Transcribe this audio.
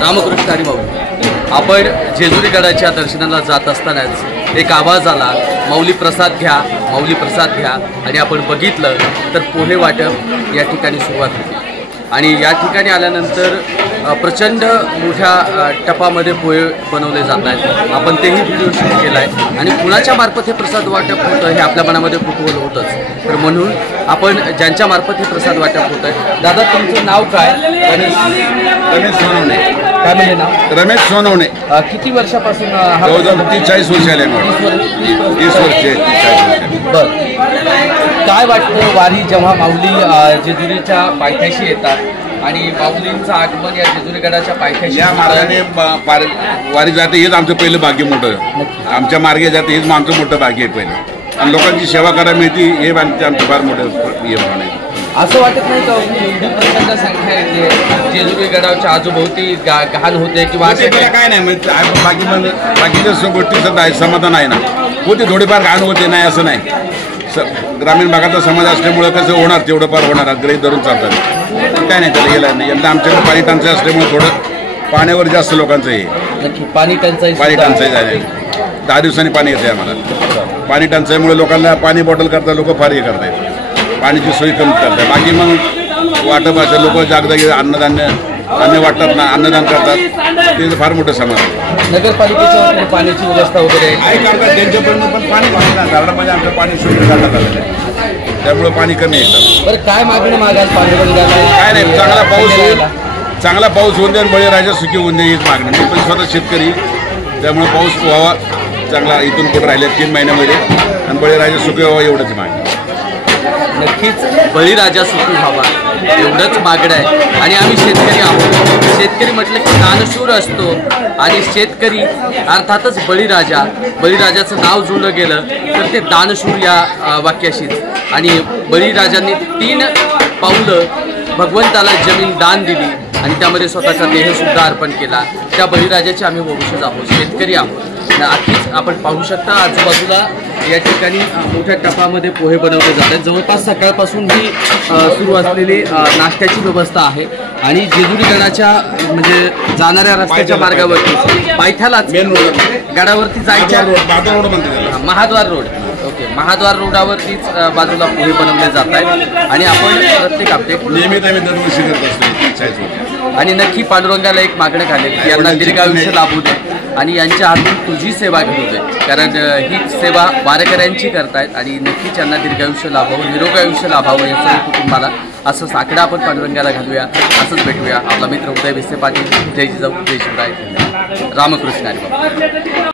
रामकृष्ण हरी भाऊ, आपण जेजुरी गडाच्या दर्शनाला जात असतानाच एक आवाज आला, माऊली प्रसाद घ्या, माऊली प्रसाद घ्या. आणि आपण बघितलं तर पोहे वाटप या ठिकाणी सुरुवात होती. आणि या ठिकाणी आल्यानंतर प्रचंड मोठ्या टपामध्ये पोहे बनवले जात आहेत. आपण तेही व्हिडिओ शूट केला आहे. आणि कुणाच्या मार्फत हे प्रसाद वाटप होतं हे आपल्या मनामध्ये कुतूहल होतंच. तर म्हणून आपण ज्यांच्या मार्फत हे प्रसाद वाटप होतं आहे. दादा, तुमचं नाव काय? रमेश सोनवणे. काय म्हणजे नाव? रमेश सोनवणे. किती वर्षापासून? 40 वर्ष आले. 30 वर्ष. बरं, काय वाटतं वारी जेव्हा माऊली जेजुरीच्या पायथ्याशी येतात आणि माऊलींचं आगमन या जेजुरी गडाच्या पायथ्याशी, या मार्गाने वारी जाते हेच आमचं पहिलं भाग्य मोठं. आमच्या मार्गे जाते हेच आमचं मोठं भाग्य आहे पहिलं. आणि लोकांची सेवा करायला मिळते हे आमचं फार मोठं हे भावना आहे. असं वाटत नाही का एवढी प्रचंड संख्या येते जेजुरी गडाच्या आजूभोवती घाण होते किंवा काय नाही बाकीच्या गोष्टी सुद्धा आहे, समाधान आहे ना. होते थोडीफार घाण होते, नाही असं नाही. ग्रामीण भागाचा समाज असल्यामुळं कसं होणार, तेवढं फार होणार, गृहीत धरून चालतात. काय नाही त्याला गेलं नाही. यंदा आमच्याकडे पाणी टंचाई असल्यामुळे थोडं पाण्यावर जास्त लोकांचं हे पाणी टंचाई झाली. 10 दिवसांनी पाणी येते आम्हाला. पाणी टंचाईमुळे लोकांना पाणी बॉटल करता लोक फार हे करतात, पाण्याची सोयी कमी करतात. बाकी मग वाटप असं लोक जागजागी अन्न वाटतात ना, अन्नदान करतात, ते फार मोठं समाज आहे. नगरपालिकेच्या पाण्याची व्यवस्था वगैरे करतात त्यांच्यापर्यंत, पण पाणी झाडामध्ये आमचं पाणी शुद्ध झालं आहे, त्यामुळं पाणी कमी येतं. बरं, काय मागणं मागाल पांडुरंगाला? काय नाही, चांगला पाऊस होऊन दे आणि बळीराजा सुखी होऊन दे हीच मागणी. मी पण स्वतः शेतकरी, त्यामुळे पाऊस व्हावा चांगला, इथून कुठं राहिले 3 महिन्यामध्ये, आणि बळीराजा सुखी व्हावा एवढंच मागणी. नक्कीच बळीराजा सुखी व्हावा एवढंच मागणं आहे. आणि आम्ही शेतकरी आहोत. शेतकरी म्हटलं की दानशूर असतो, आणि शेतकरी अर्थातच बळीराजाचं नाव जुळलं गेलं तर ते दानशूर या वाक्याशीच. आणि बळीराजांनी 3 पाऊलं भगवंताला जमीन दान दिली आणि त्यामध्ये स्वतःचा देहसुद्धा अर्पण केला. त्या बळीराजाचे आम्ही वंशज आहोत, शेतकरी आहोत. आधीच आपण पाहू शकता आजूबाजूला या ठिकाणी मोठ्या टपामध्ये पोहे बनवले जात आहेत. जवळपास सकाळपासून ही सुरू असलेली नाश्त्याची व्यवस्था आहे. आणि जेजुरी गडाच्या म्हणजे जाणाऱ्या रस्त्याच्या मार्गावरती पायथ्यालाच गडावरती जायच्या महाद्वार रोड, ओके, महाद्वार रोडावरतीच बाजूला पोहे बनवले जात आहेत. आणि आपण प्रत्येक अपडेट नियमित आम्ही दरवर्षी करत असतो. आणि नक्की पांडुरंगाला एक मागणं घालेल की यांना दीर्घायुष्य लाभू दे आणि यांच्या हातून तुझी सेवा घेऊ दे. कारण ही सेवा वारकऱ्यांची करतायत आणि नक्कीच यांना दीर्घायुष्य लाभावं, निरोगी आयुष्य लाभावं या सर्व कुटुंबाला. असं साकडा आपण पांडुरंगाला घालूया. असंच भेटूया. आपला मित्र उदय विसे पाटील. जय जिजाऊ, जय शिवराय. रामकृष्ण हरी बाबा.